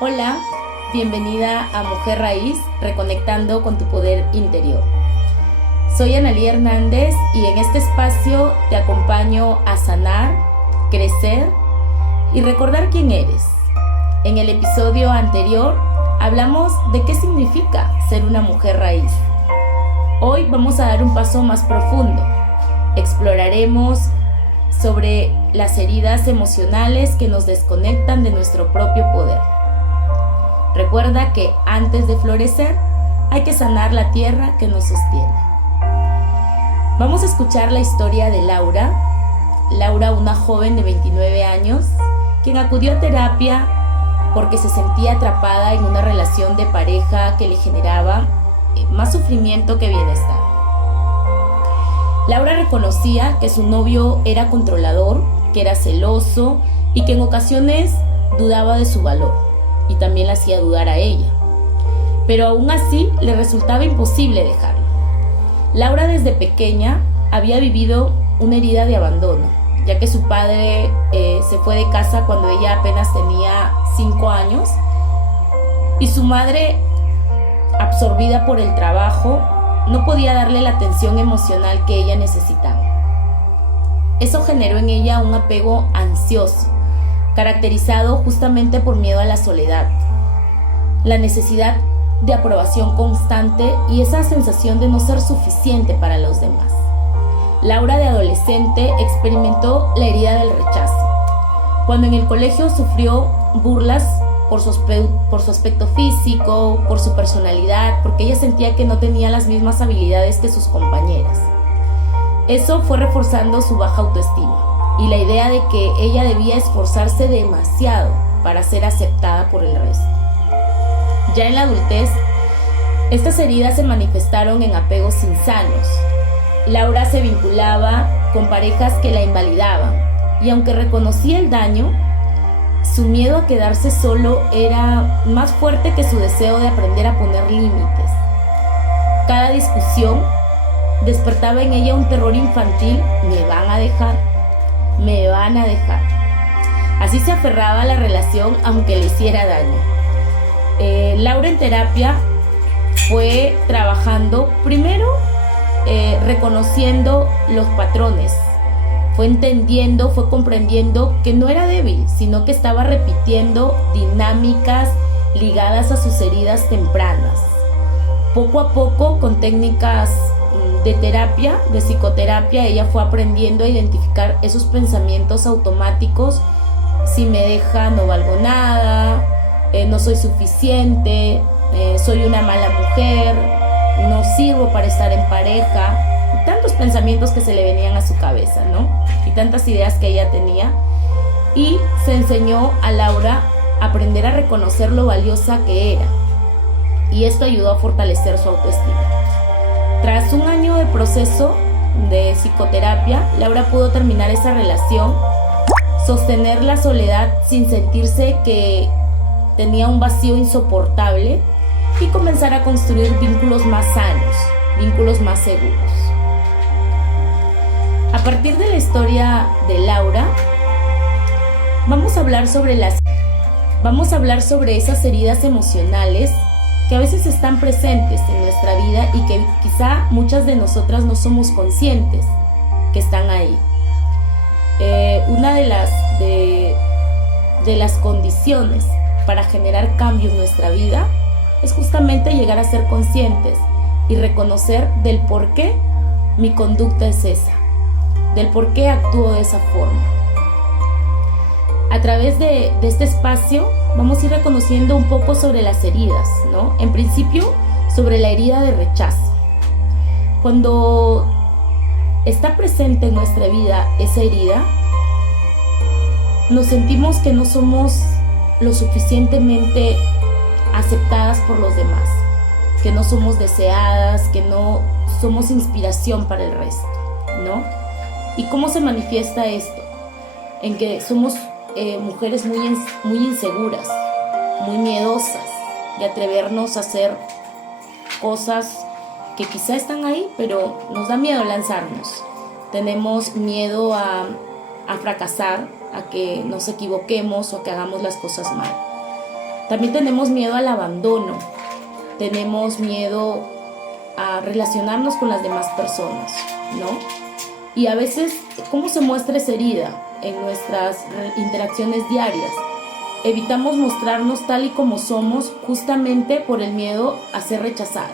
Hola, bienvenida a Mujer Raíz, reconectando con tu poder interior. Soy Analí Hernández y en este espacio te acompaño a sanar, crecer y recordar quién eres. En el episodio anterior hablamos de qué significa ser una mujer raíz. Hoy vamos a dar un paso más profundo. Exploraremos sobre las heridas emocionales que nos desconectan de nuestro propio poder. Recuerda que antes de florecer hay que sanar la tierra que nos sostiene. Vamos a escuchar la historia de Laura. Laura, una joven de 29 años, quien acudió a terapia porque se sentía atrapada en una relación de pareja que le generaba más sufrimiento que bienestar. Laura reconocía que su novio era controlador, que era celoso y que en ocasiones dudaba de su valor y también la hacía dudar a ella. Pero aún así le resultaba imposible dejarlo. Laura desde pequeña había vivido una herida de abandono, ya que su padre se fue de casa cuando ella apenas tenía 5 años y su madre, absorbida por el trabajo, no podía darle la atención emocional que ella necesitaba. Eso generó en ella un apego ansioso, caracterizado justamente por miedo a la soledad, la necesidad de aprobación constante y esa sensación de no ser suficiente para los demás. Laura, de adolescente, experimentó la herida del rechazo, cuando en el colegio sufrió burlas por su aspecto físico, por su personalidad, porque ella sentía que no tenía las mismas habilidades que sus compañeras. Eso fue reforzando su baja autoestima y la idea de que ella debía esforzarse demasiado para ser aceptada por el resto. Ya en la adultez, estas heridas se manifestaron en apegos insanos. Laura se vinculaba con parejas que la invalidaban y aunque reconocía el daño, su miedo a quedarse solo era más fuerte que su deseo de aprender a poner límites. Cada discusión despertaba en ella un terror infantil: me van a dejar, me van a dejar. Así se aferraba a la relación aunque le hiciera daño. Laura en terapia fue trabajando primero reconociendo los patrones. Fue entendiendo, fue comprendiendo que no era débil, sino que estaba repitiendo dinámicas ligadas a sus heridas tempranas. Poco a poco, con técnicas de terapia, de psicoterapia, ella fue aprendiendo a identificar esos pensamientos automáticos: si me deja no valgo nada, no soy suficiente, soy una mala mujer, no sirvo para estar en pareja. Tantos pensamientos que se le venían a su cabeza, ¿no? Y tantas ideas que ella tenía. Y se enseñó a Laura a aprender a reconocer lo valiosa que era. Y esto ayudó a fortalecer su autoestima. Tras un año de proceso de psicoterapia, Laura pudo terminar esa relación, sostener la soledad sin sentirse que tenía un vacío insoportable y comenzar a construir vínculos más sanos, vínculos más seguros. A partir de la historia de Laura, vamos a hablar sobre esas heridas emocionales que a veces están presentes en nuestra vida y que quizá muchas de nosotras no somos conscientes que están ahí. Una de las condiciones para generar cambio en nuestra vida es justamente llegar a ser conscientes y reconocer del por qué mi conducta es esa, del por qué actúo de esa forma. A través de este espacio vamos a ir reconociendo un poco sobre las heridas, ¿no? En principio, sobre la herida de rechazo. Cuando está presente en nuestra vida esa herida, nos sentimos que no somos lo suficientemente aceptadas por los demás, que no somos deseadas, que no somos inspiración para el resto, ¿no? ¿Y cómo se manifiesta esto? En que somos mujeres muy inseguras, muy miedosas de atrevernos a hacer cosas que quizá están ahí, pero nos da miedo lanzarnos. Tenemos miedo a fracasar, a que nos equivoquemos o a que hagamos las cosas mal. También tenemos miedo al abandono, tenemos miedo a relacionarnos con las demás personas, ¿no? Y a veces, ¿cómo se muestra esa herida en nuestras interacciones diarias? Evitamos mostrarnos tal y como somos justamente por el miedo a ser rechazada.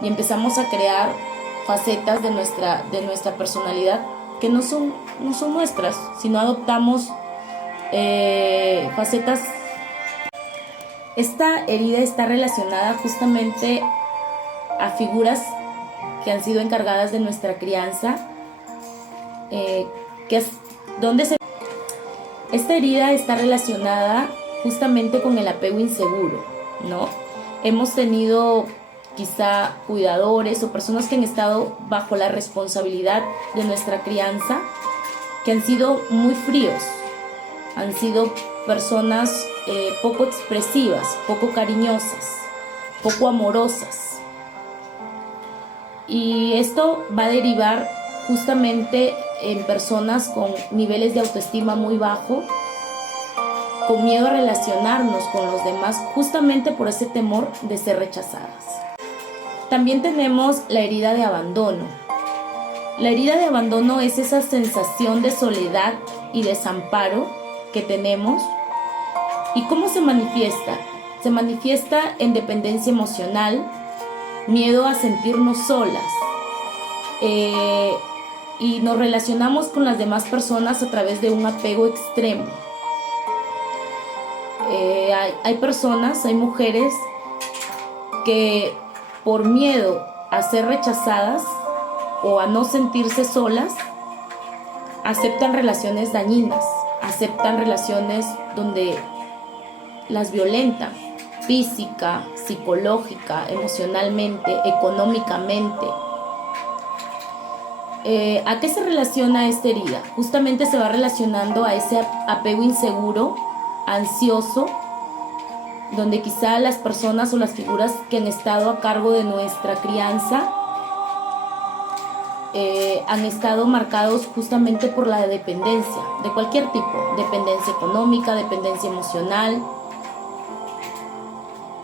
Y empezamos a crear facetas de nuestra personalidad que no son nuestras, sino adoptamos facetas. Esta herida está relacionada justamente a figuras que han sido encargadas de nuestra crianza, esta herida está relacionada justamente con el apego inseguro, ¿no? Hemos tenido quizá cuidadores o personas que han estado bajo la responsabilidad de nuestra crianza, que han sido muy fríos, han sido personas poco expresivas, poco cariñosas, poco amorosas. Y esto va a derivar justamente en personas con niveles de autoestima muy bajo, con miedo a relacionarnos con los demás, justamente por ese temor de ser rechazadas. También tenemos la herida de abandono. La herida de abandono es esa sensación de soledad y desamparo que tenemos. ¿Y cómo se manifiesta? Se manifiesta en dependencia emocional, miedo a sentirnos solas, y nos relacionamos con las demás personas a través de un apego extremo. Hay personas, hay mujeres que por miedo a ser rechazadas o a no sentirse solas, aceptan relaciones dañinas, aceptan relaciones donde las violentan, física, psicológica, emocionalmente, económicamente. ¿A qué se relaciona esta herida? Justamente se va relacionando a ese apego inseguro, ansioso, donde quizá las personas o las figuras que han estado a cargo de nuestra crianza han estado marcados justamente por la dependencia, de cualquier tipo, dependencia económica, dependencia emocional,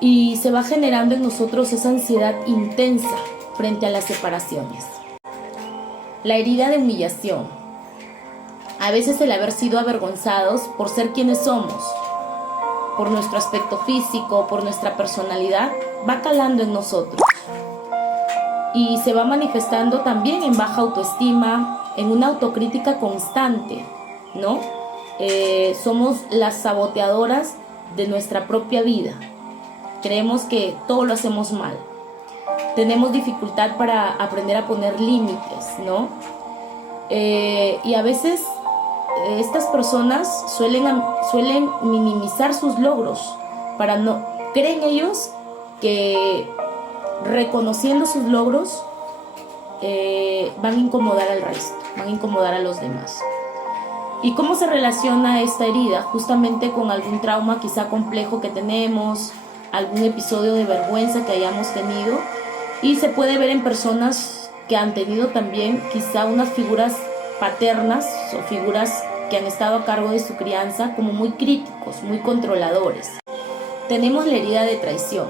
y se va generando en nosotros esa ansiedad intensa frente a las separaciones. La herida de humillación. A veces el haber sido avergonzados por ser quienes somos, por nuestro aspecto físico, por nuestra personalidad, va calando en nosotros. Y se va manifestando también en baja autoestima, en una autocrítica constante, ¿no? Somos las saboteadoras de nuestra propia vida. Creemos que todo lo hacemos mal. Tenemos dificultad para aprender a poner límites, ¿no? Y a veces estas personas suelen minimizar sus logros creen ellos que reconociendo sus logros van a incomodar al resto, van a incomodar a los demás. ¿Y cómo se relaciona esta herida? Justamente con algún trauma quizá complejo que tenemos, algún episodio de vergüenza que hayamos tenido, y se puede ver en personas que han tenido también quizá unas figuras paternas o figuras que han estado a cargo de su crianza como muy críticos, muy controladores. Tenemos la herida de traición.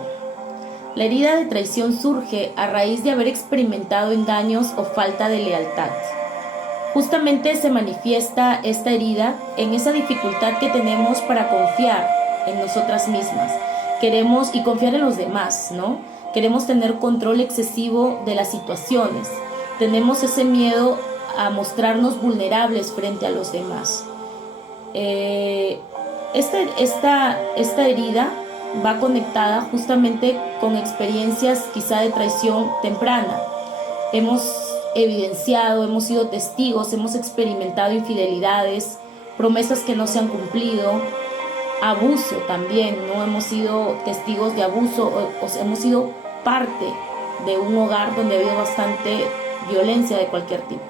La herida de traición surge a raíz de haber experimentado engaños o falta de lealtad. Justamente se manifiesta esta herida en esa dificultad que tenemos para confiar en nosotras mismas. Queremos y confiar en los demás, ¿no? Queremos tener control excesivo de las situaciones. Tenemos ese miedo a mostrarnos vulnerables frente a los demás. Esta herida va conectada justamente con experiencias quizá de traición temprana. Hemos evidenciado, hemos sido testigos, hemos experimentado infidelidades, promesas que no se han cumplido, abuso también, ¿no? Hemos sido testigos de abuso, o hemos sido parte de un hogar donde ha habido bastante violencia de cualquier tipo.